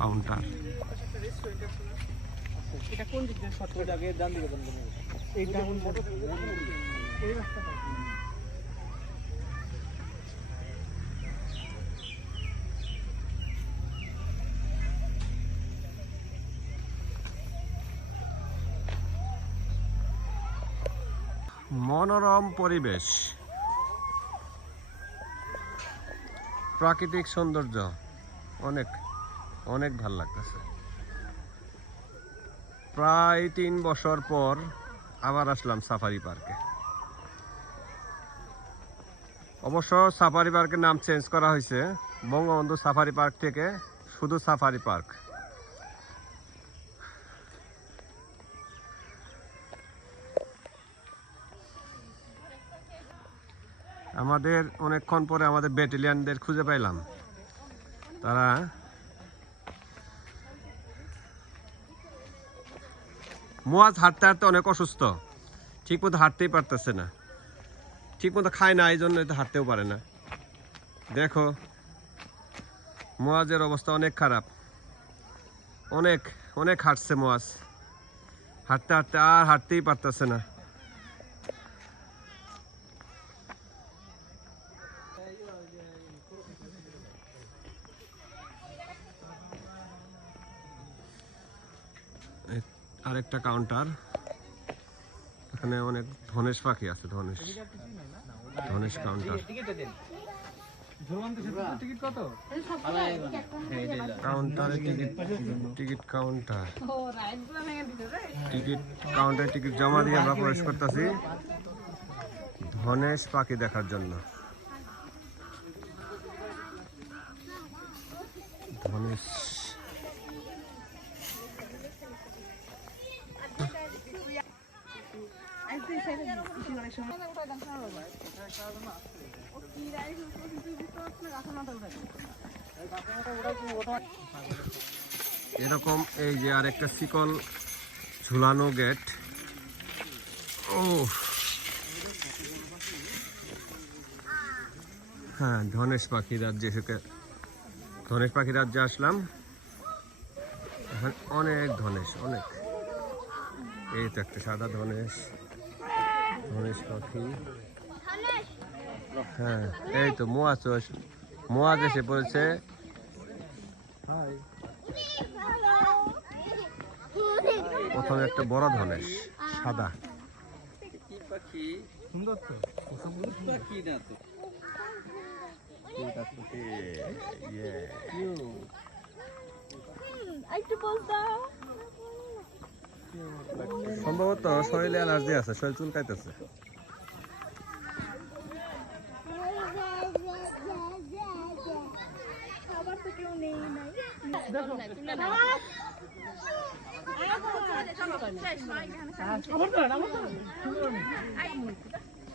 Counter. মনোরম পরিবেশ। প্রাকৃতিক সৌন্দর্য অনেক। অনেক ভালো লাগতেছে। প্রায় তিন বছর পর আবার আসলাম সাফারি পার্কে। অবশ্য সাফারি পার্কের নাম চেঞ্জ করা হয়েছে। বঙ্গবন্ধু সাফারি পার্ক থেকে শুধু সাফারি পার্ক। আমাদের অনেকক্ষণ পরে আমাদের ব্যাটালিয়ানদের খুঁজে পাইলাম। তারা মোয়াজ হাঁটতে হাঁটতে অনেক অসুস্থ। ঠিক মতো হাঁটতেই পারতেছে না। ঠিক মতো খায় না এই জন্য তো হাঁটতেও পারে না। দেখো, মোয়াজের অবস্থা অনেক খারাপ। অনেক অনেক হাঁটছে মোয়াজ। হাঁটতে হাঁটতে আর হাঁটতেই পারতেছে না। আরেকটা কাউন্টার এখানে অনেক ধনেশ পাখি আছে, ধনেশ। ধনেশ কাউন্টার কাউন্টারে টিকিট টিকিট কাউন্টার টিকিট কাউন্টারে টিকিট জমা দিয়ে আমরা প্রবেশ করতেছি। ধনেশ পাখি দেখার জন্য। ধনেশ এরকম এই যে আর একটা শিকল ঝুলানো গেট। ও হ্যাঁ ধনেশ পাখি রাজ্যে এসে ধনেশ পাখি রাজ্যে আসলাম। এখানে অনেক ধনেশ, অনেক। এই তো একটা সাদা ধনেশ। ধনেশ পাখি। হ্যাঁ এই তো মোয়াজ মোয়াজ এসে পড়েছে। হাই প্রথমে একটা বড় ধনেশ সাদা। সুন্দর তো পাখি না তো? একটু বলতাম সম্ভবত শরীরে অ্যালার্জি আছে শরীর চুলকাইতেছে। খাবার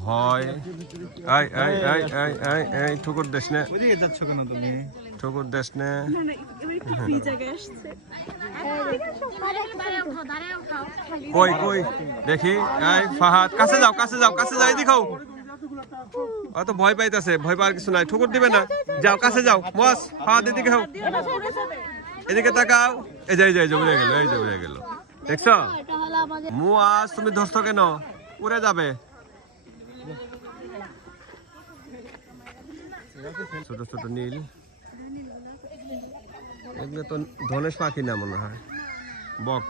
ভয়। আই আই আই আই আই আই ঠুকুর দেশ নে। ওইদিকে যাচ্ছ কেন তুমি? ঠুকুর দেশ নে। কই কই? দেখি। এই ফাহাদ। কাছে যাও কাছে যাও কাছে যাও এদিকে খাও অত ভয় পাইতেছে ভয় পাওয়ার কিছু নাই। ঠুকুর দিবে না। যাও কাছে যাও। বস ফাহাদ এদিকে খাও এদিকে তাকাও। এই যাই এই যে এই যে উড়ে গেল এই উড়ে গেল। দেখছ? আমাদের মুয়াজ তুমি ধরছো কেন? উড়ে যাবে। ছোট ছোট নীল। এগুলো তো ধনেশ পাখি না মনে হয়। বক।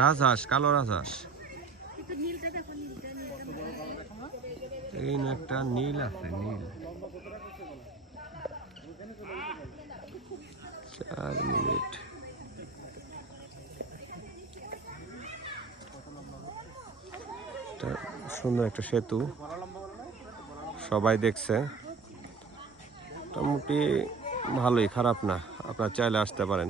রাজহাঁস, কালো রাজহাঁস। এই একটা নীল আছে, নীল। চার মিনিট। সুন্দর একটা সেতু। সবাই দেখছে। মোটামুটি ভালোই খারাপ না। আপনার চাইলে আসতে পারেন।